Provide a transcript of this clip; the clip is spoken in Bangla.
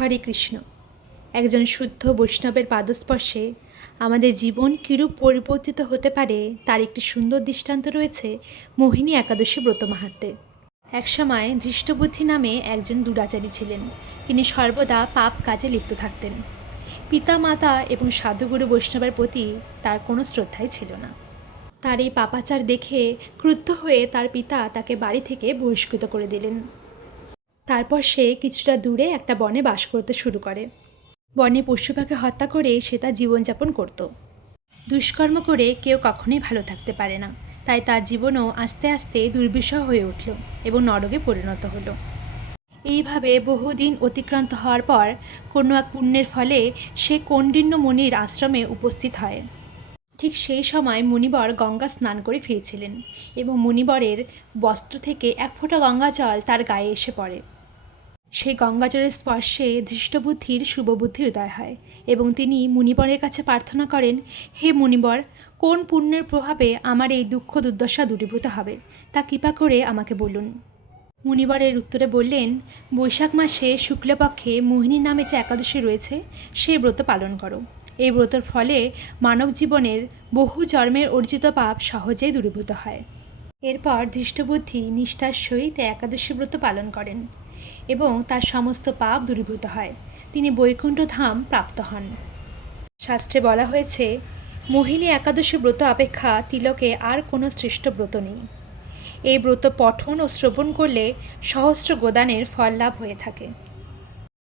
হরে কৃষ্ণ। একজন শুদ্ধ বৈষ্ণবের পাদস্পর্শে আমাদের জীবন কীরূপ পরিবর্তিত হতে পারে তার একটি সুন্দর দৃষ্টান্ত রয়েছে মোহিনী একাদশী ব্রত মাহাত্ম্যে। একসময় ধৃষ্টবুদ্ধি নামে একজন দুরাচারী ছিলেন। তিনি সর্বদা পাপ কাজে লিপ্ত থাকতেন। পিতা মাতা এবং সাধুগুরু বৈষ্ণবের প্রতি তার কোনো শ্রদ্ধাই ছিল না। তার এই পাপাচার দেখে ক্রুদ্ধ হয়ে তার পিতা তাকে বাড়ি থেকে বহিষ্কৃত করে দিলেন। তারপর সে কিছুটা দূরে একটা বনে বাস করতে শুরু করে। বনে পশু পাখি হত্যা করে সে তার জীবনযাপন করত। দুষ্কর্ম করে কেউ কখনোই ভালো থাকতে পারে না, তাই তার জীবনও আস্তে আস্তে দুর্বিষহ হয়ে উঠল এবং নরকে পরিণত হলো। এইভাবে বহুদিন অতিক্রান্ত হওয়ার পর কোনো এক পুণ্যের ফলে সে কৌণ্ডিন্য মুনির আশ্রমে উপস্থিত হয়। ঠিক সেই সময় মুনিবর গঙ্গা স্নান করে ফিরেছিলেন এবং মুনিবরের বস্ত্র থেকে এক ফোঁটা গঙ্গা জল তার গায়ে এসে পড়ে। সেই গঙ্গাজলের স্পর্শে ধৃষ্টবুদ্ধির শুভবুদ্ধির উদয় হয় এবং তিনি মুনিবরের কাছে প্রার্থনা করেন, হে মুনিবর, কোন পুণ্যের প্রভাবে আমার এই দুঃখ দুর্দশা দূরীভূত হবে তা কৃপা করে আমাকে বলুন। মুনিবরের উত্তরে বললেন, বৈশাখ মাসে শুক্লপক্ষে মোহিনী নামে যে একাদশী রয়েছে সেই ব্রত পালন করো। এই ব্রতর ফলে মানব জীবনের বহু জন্মের অর্জিত পাপ সহজেই দূরীভূত হয়। এরপর ধৃষ্টবুদ্ধি নিষ্ঠার সহিত একাদশী ব্রত পালন করেন এবং তার সমস্ত পাপ দূরীভূত হয়। তিনি বৈকুণ্ঠ ধাম প্রাপ্ত হন। শাস্ত্রে বলা হয়েছে, মোহিনী একাদশী ব্রত অপেক্ষা তিলকে আর কোনো শ্রেষ্ঠ ব্রত নেই। এই ব্রত পঠন ও শ্রবণ করলে সহস্র গোদানের ফল লাভ হয়ে থাকে।